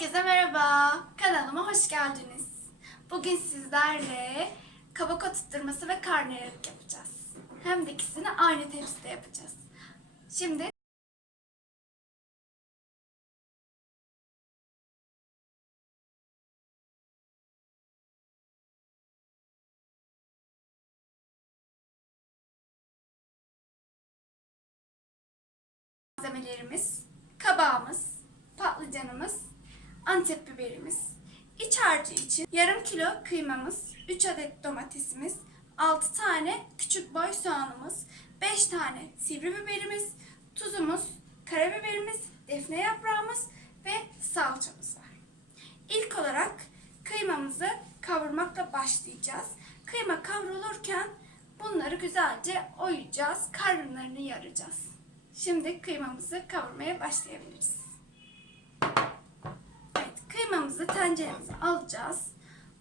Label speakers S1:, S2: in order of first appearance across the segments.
S1: Herkese merhaba. Kanalıma hoş geldiniz. Bugün sizlerle kabak oturtturması ve karnıyarık yapacağız. Hem de ikisini aynı tepside yapacağız. Şimdi malzemelerimiz, kabağımız, patlıcanımız, antep biberimiz, iç harcı için yarım kilo kıymamız, 3 adet domatesimiz, 6 tane küçük boy soğanımız, 5 tane sivri biberimiz, tuzumuz, karabiberimiz, defne yaprağımız ve salçamız var. İlk olarak kıymamızı kavurmakla başlayacağız. Kıyma kavrulurken bunları güzelce oyacağız, karınlarını yaracağız. Şimdi kıymamızı kavurmaya başlayabiliriz. Kıymamızı tenceremize alacağız.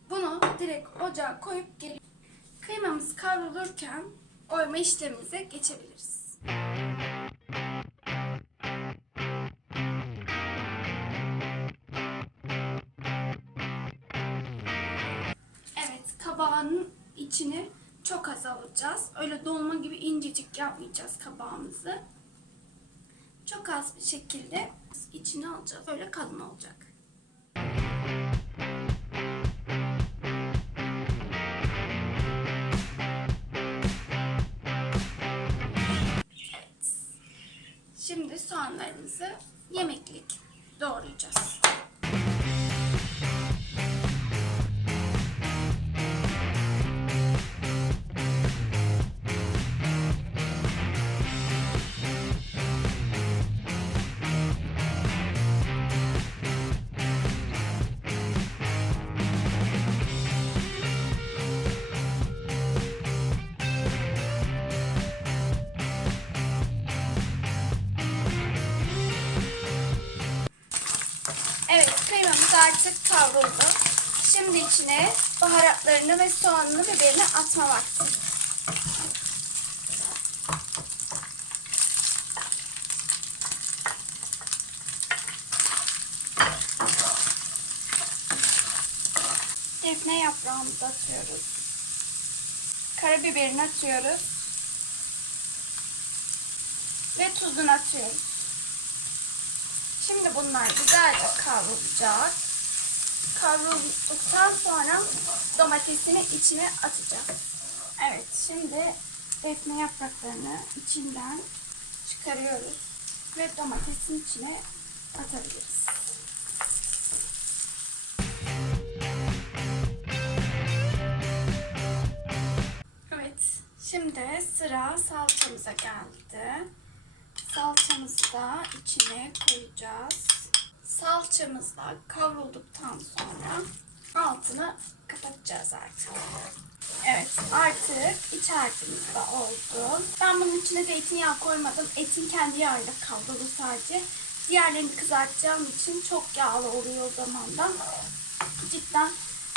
S1: Bunu direkt ocağa koyup geliyor. Kıymamız kavrulurken oyma işlemimize geçebiliriz. Evet, kabağın içini çok az alacağız. Öyle dolma gibi incecik yapmayacağız kabağımızı. Çok az bir şekilde içine alacağız. Öyle kalın olacak. Soğanlarımızı yemeklik doğrayacağız. Kıymamız artık kavruldu. Şimdi içine baharatlarını ve soğanını biberini atma vakti. Defne yaprağımızı atıyoruz. Karabiberini atıyoruz. Ve tuzunu atıyoruz. Şimdi bunlar güzelce kavrulacak. Kavrulduktan sonra domatesini içine atacağız. Evet, şimdi defne yapraklarını içinden çıkarıyoruz ve domatesin içine atabiliriz. Evet, şimdi sıra salçamıza geldi. Salçamızı da içine koyacağız. Salçamız da kavrulduktan sonra altını kapatacağız artık. Evet artık iç harcımız da oldu. Ben bunun içine zeytinyağı koymadım. Etin kendi yağıyla kavruldu sadece. Diğerlerini kızartacağım için çok yağlı oluyor o zaman da. Cidden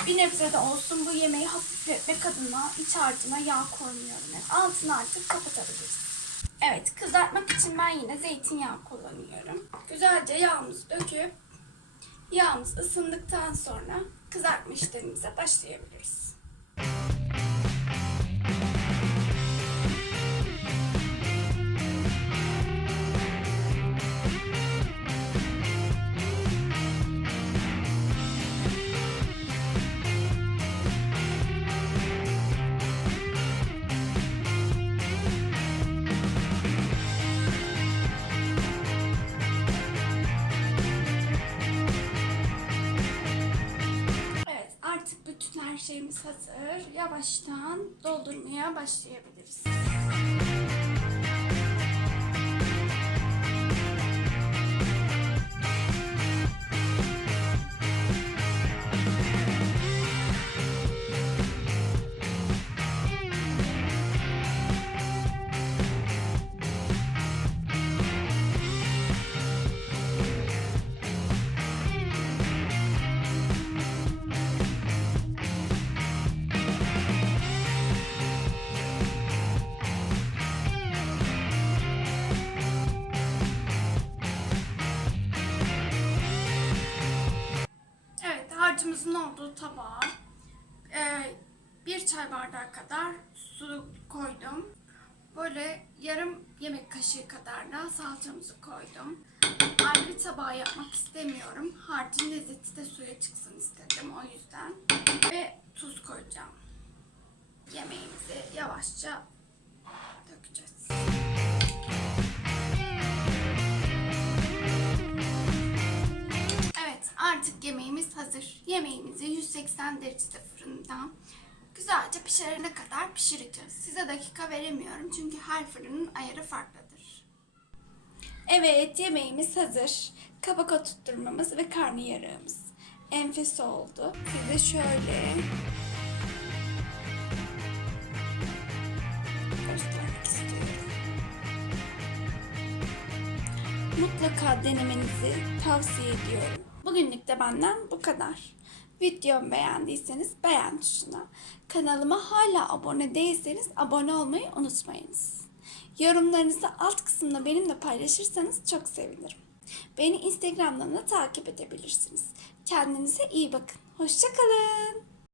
S1: bir nebze de olsun bu yemeği hafifletmek adına iç harcına yağ koymuyorum. Yani altını artık kapatabiliriz. Evet, kızartmak için ben yine zeytinyağı kullanıyorum. Güzelce yağımızı döküp yağımız ısındıktan sonra kızartma işlemimize başlayabiliriz. Şeyimiz hazır. Yavaştan doldurmaya başlayabiliriz. Harcımızın olduğu tabağa e, bir çay bardağı kadar su koydum. Böyle yarım yemek kaşığı kadar da salçamızı koydum. Ayrı tabağa yapmak istemiyorum. Harcın lezzeti de suya çıksın istedim o yüzden. Ve tuz koyacağım. Yemeğimizi yavaşça artık yemeğimiz hazır. Yemeğimizi 180 derecede fırından güzelce pişirene kadar pişireceğiz. Size dakika veremiyorum çünkü her fırının ayarı farklıdır. Evet yemeğimiz hazır. Kabak oturtturmamız ve karnıyarığımız. Enfes oldu. Size şöyle göstermek istiyorum. Mutlaka denemenizi tavsiye ediyorum. Bugünlük de benden bu kadar. Videomu beğendiyseniz beğen tuşuna. Kanalıma hala abone değilseniz abone olmayı unutmayınız. Yorumlarınızı alt kısımda benimle paylaşırsanız çok sevinirim. Beni Instagram'dan da takip edebilirsiniz. Kendinize iyi bakın. Hoşçakalın.